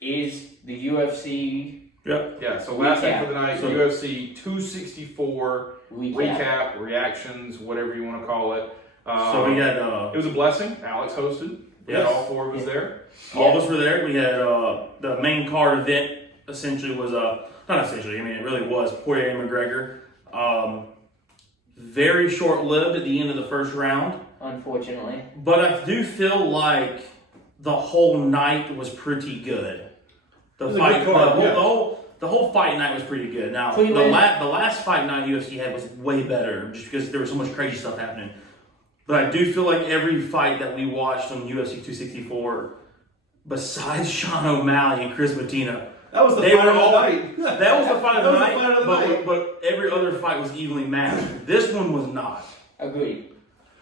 is the UFC Yep. Yeah, so last Recap. night for the night, So- UFC 264 recap. reactions, whatever you want to call it. So we had It was a blessing. Alex hosted. We had Yes. all four of us there. all of us were there. We had the main card event essentially was not essentially. I mean, it really was Poirier and McGregor. Very short lived at the end of the first round, Unfortunately. but I do feel like the whole night was pretty good. The was a fight, good card, the whole fight night was pretty good. Now the Cleveland- last fight night UFC had was way better, just because there was so much crazy stuff happening. But I do feel like every fight that we watched on UFC 264, besides Sean O'Malley and Kris Moutinho, That was the They fight were of the all- night. that was the fight of the That was night. the fight of the night. But every other fight was evenly matched. This one was not. Agreed.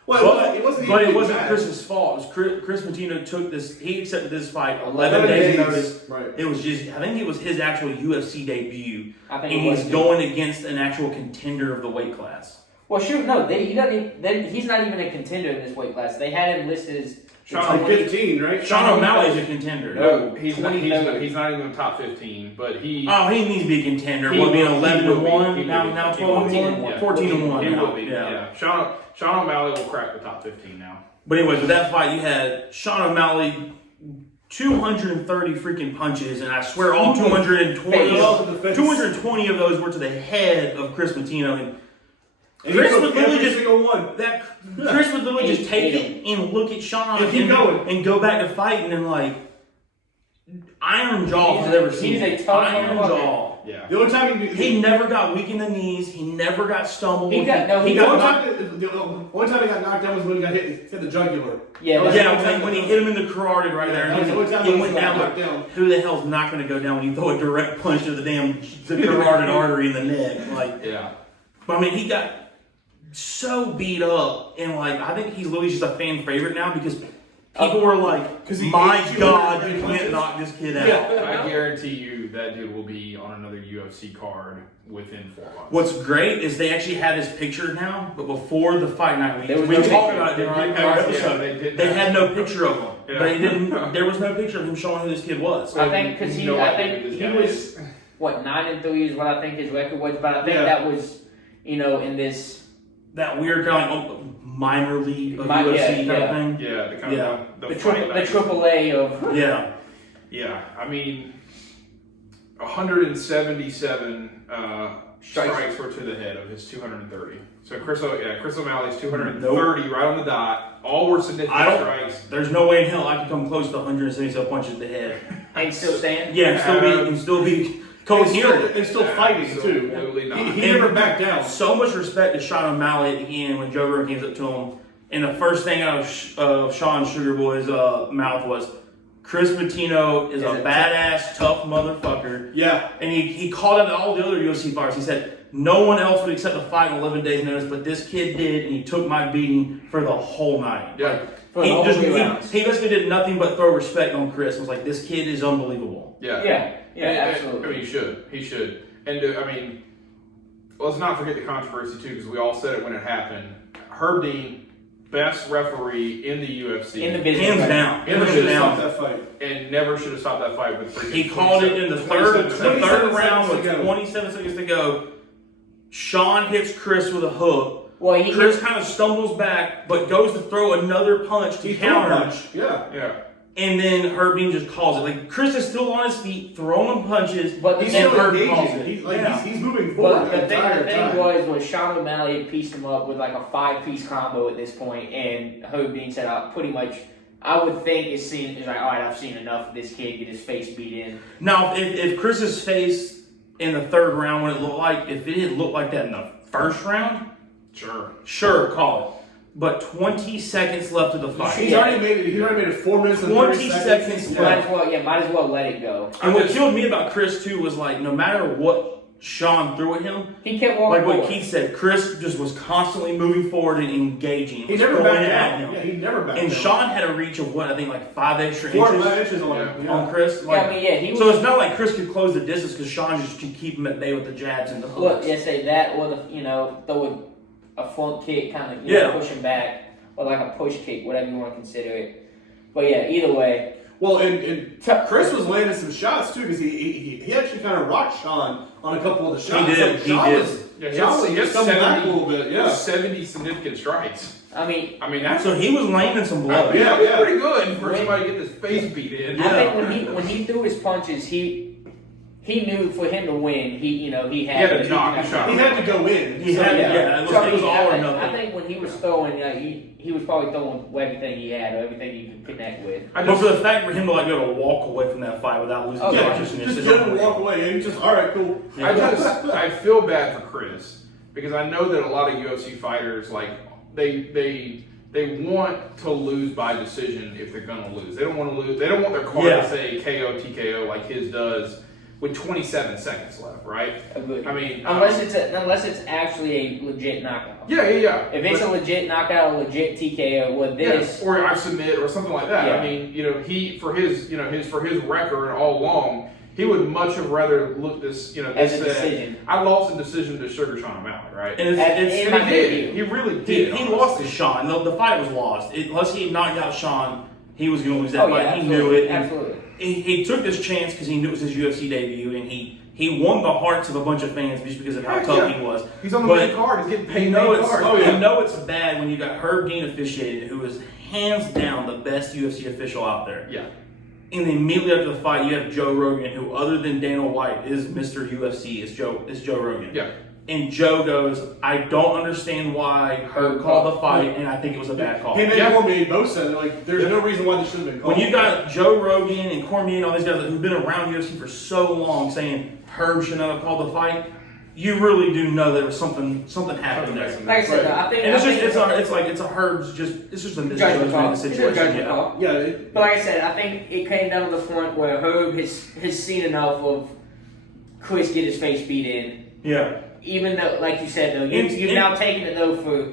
Well, But it wasn't it even wasn't bad. Chris's fault. It was Kris Moutinho took this. He accepted this fight 11 11 days days. notice. Right. It was just. I think it was his actual UFC debut, I think and it was he's too. going against an actual contender of the weight class. Well, shoot, no, he doesn't. He's not even a contender in this weight class. They had him listed as Sean, like 15, right? Sean O'Malley's a contender. No, he's not 20, even in the top 15. But he. Oh, he needs to be a contender. He Will be an will- he 11 will to be. 1. He Now will be. 12 to 1. Yeah. 14 to 1. He now. will be. Yeah. Sean O'Malley will crack the top 15 now. But anyways, with that fight, you had Sean O'Malley 230 freaking punches, and I swear all 220, All to the face. 220 of those were to the head of Kris Moutinho. And And he Kris took would literally every just single one. that Chris would literally just take it and look at Sean And keep going. and go back to fighting and like iron jaw if I've ever seen. he's a it. tough Iron motherfucker. jaw. Yeah. The only time He never got weak in the knees. He never got stumbled. He got- the got only knocked. time he got knocked down was when he got hit the jugular. Yeah, That Yeah, was when he hit him in the carotid right there, That was the only time he he went got down. knocked down. Who the hell's not going to go down when you throw a direct punch to the carotid artery in the neck? Like, Yeah. but I mean, he got so beat up, and like, I think he's literally just a fan favorite now because people were like, 'Cause he "My ate God, 230 you can't punches." knock this kid out." Yeah. I guarantee you that dude will be on another UFC card within 4 months. What's great is they actually have his picture now, but before the fight night, There was we no talked picture. about it in our Yeah, episode. they did They that. had no picture of him. Yeah. They didn't. There was no picture of him showing who this kid was. I think because No I idea think who this he guy was is. what 9-3 is what I think his record was, but I think Yeah. that was in this. That weird kind of minor league of Yeah, UFC kind yeah. of thing. Yeah, the kind Yeah. of The fight triple, the back. triple A of Yeah. Yeah, I mean, 177 strikes were to the head of his 230. So Chris O'Malley's 230 right on the dot. All were significant I don't. strikes. There's no way in hell I could come close to 177 punches to the head. and still stand. Yeah, and still be coherent. And still fighting, too. Absolutely not. He never backed down. So much respect to Sean O'Malley at the end when Joe Rogan came up to him, and the first thing out of Sean Sugar Boy's mouth was, Kris Moutinho is a badass, tough motherfucker. Yeah. And he called out all the other UFC fighters. He said, no one else would accept the fight in 11 days notice, but this kid did, and he took my beating for the whole night. Yeah. For the whole 2 rounds. He basically did nothing but throw respect on Chris. Was like, this kid is unbelievable. Yeah. Yeah, absolutely. I mean, he should. He should. And I mean, let's not forget the controversy too, because we all said it when it happened. Herb Dean, best referee in the UFC, In the business. Hands down. Never Hands should have stopped down. that fight. and never should have stopped that fight with freaking. He called it in the third 27 round seconds with to go. 27 seconds to go. Sean hits Chris with a hook. Well, Chris kind of stumbles back, but goes to throw another punch to He threw a counter. punch. Yeah. Yeah. And then Herb Dean just calls it. Like, Chris is still on his feet, throwing punches, But He's And still Herb calls engaging. it. He's, like, Yeah. he's moving forward. But the thing time. was Sean O'Malley had pieced him up with like a 5-piece combo at this point, and Herb Dean said, pretty much, I would think it's like, all right, I've seen enough of this kid get his face beat in. Now, if Chris's face in the third round, what it looked like, if it had looked like that in the first round, sure, call it. But 20 seconds left of the fight. He's already made it. He's already made it 4 minutes and 20 30 seconds seconds. left. Might as well let it go. And what killed me about Chris, too, was like, no matter what Sean threw at him, He kept walking like what forward. Keith said, Chris just was constantly moving forward and engaging. He never throwing backed it at down. him. Yeah, he never backed down. And Sean had a reach of what, I think like 5 extra 4 or inches 5 inches on him. on Chris. Yeah, Like, I mean, yeah, he was. so it's not like Chris could close the distance because Sean just could keep him at bay with the jabs and the hooks. Look, yeah, say that, or throw a front kick, kind of, Yeah. push him back, or like a push kick, whatever you want to consider it. But yeah, either way. Well, and Kris was landing some shots too because he actually kind of rocked Sean on a couple of the shots. He did. Like, He Sean did. was, Yeah, Sean was he has just coming back a 70 little bit. Yeah. 70 significant strikes. I mean, That's So he was landing some blows. yeah, yeah. pretty good for somebody getting his face beat in. I think when he threw his punches, he knew for him to win, he had to knock the shot. He had to go in. He had, Yeah. it was all or I nothing. think when he was throwing, he was probably throwing everything he had or everything he could connect with. But for the fact for him to like be able to walk away from that fight without losing Oh, yeah. consciousness, Just is get him and unreal. walk away. And just, all right, cool. I feel bad for Kris because I know that a lot of UFC fighters like they want to lose by decision if they're gonna lose. They don't want to lose. They don't want their card to say KO TKO like his does with 27 seconds left, right? Agreed. I mean, unless it's actually a legit knockout. yeah. If it's a legit knockout, a legit TKO, with this, or I submit or something like that. Yeah. I mean, he for his record all along, he would much have rather looked this as a decision. I lost a decision to Sugar Sean O'Malley, right? And In And my he did. debut. He really he did. lost to Sean. The fight was lost. Unless he had knocked out Sean, he was going to lose that Oh fight. yeah, He knew it. And Absolutely. he took this chance because he knew it was his UFC debut, and he won the hearts of a bunch of fans just because of how Heck tough yeah. he was. He's on the But main card. He's getting paid You know main it's card. you know it's bad when you got Herb Dean officiating, who is hands down the best UFC official out there. Yeah. And then immediately after the fight, you have Joe Rogan, who other than Dana White is Mr. UFC, is Joe Rogan. Yeah. And Joe goes, I don't understand why Herb called the fight, and I think it was a bad call. Him and Yeah. Cormier both said it. Like, there's no reason why this should have been called. When you got Joe Rogan and Cormier and all these guys who've been around UFC for so long saying Herb should not have called the fight, you really do know there was something happened there. Like I said, though, I think And it's I just a Herb's just it's just a judgment call. misjudgment It's a situation. judgment Yeah. call. Yeah. But like I said, I think it came down to the point where Herb has seen enough of Kris get his face beat in. Yeah. Even though, like you said, though, And- you've and- now taken it though for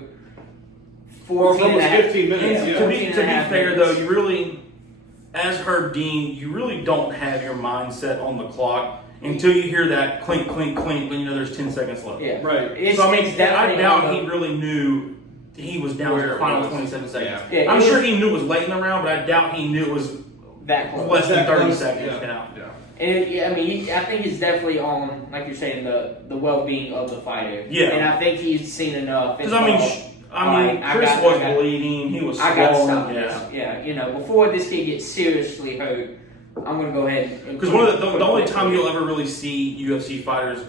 Well, 14 it's and a almost half. 15 minutes. And Yeah. to be 14 and a half fair minutes. though, you really, as Herb Dean, you really don't have your mindset on the clock until you hear that clink, clink, clink when you know there's 10 seconds left. Yeah. Right. It's, So I mean, it's I definitely doubt on he really knew he was down to Where the it final was. 27 seconds. Yeah. Yeah, I'm it sure was- he knew it was late in the round, but I doubt he knew it was that close. less than That 30 close, seconds. yeah. Yeah. Yeah. And I mean, I think he's definitely on, like you're saying, the well-being of the fighter. Yeah. And I think he's seen enough. Because I mean, I Chris got- was I got- bleeding. He was I got to swollen. stop this. Yeah, before this kid gets seriously hurt, I'm gonna go ahead. And Because one of the only time you'll ever really see UFC fighters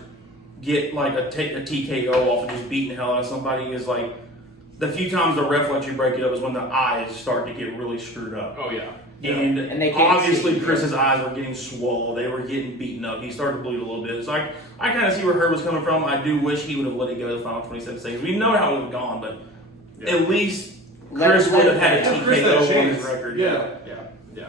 get like a TKO off of just beating the hell out of somebody is like the few times the ref lets you break it up is when the eyes start to get really screwed up. Oh yeah. And they can't obviously see. Chris's eyes were getting swollen. They were getting beaten up. He started to bleed a little bit. So I kind of see where Herb was coming from. I do wish he would have let it go to the final 27 seconds. We know how it would have gone, but Yeah. at least Let Chris it would have play had a out. Chris had TKO a on his chance. record. Yeah. Yeah.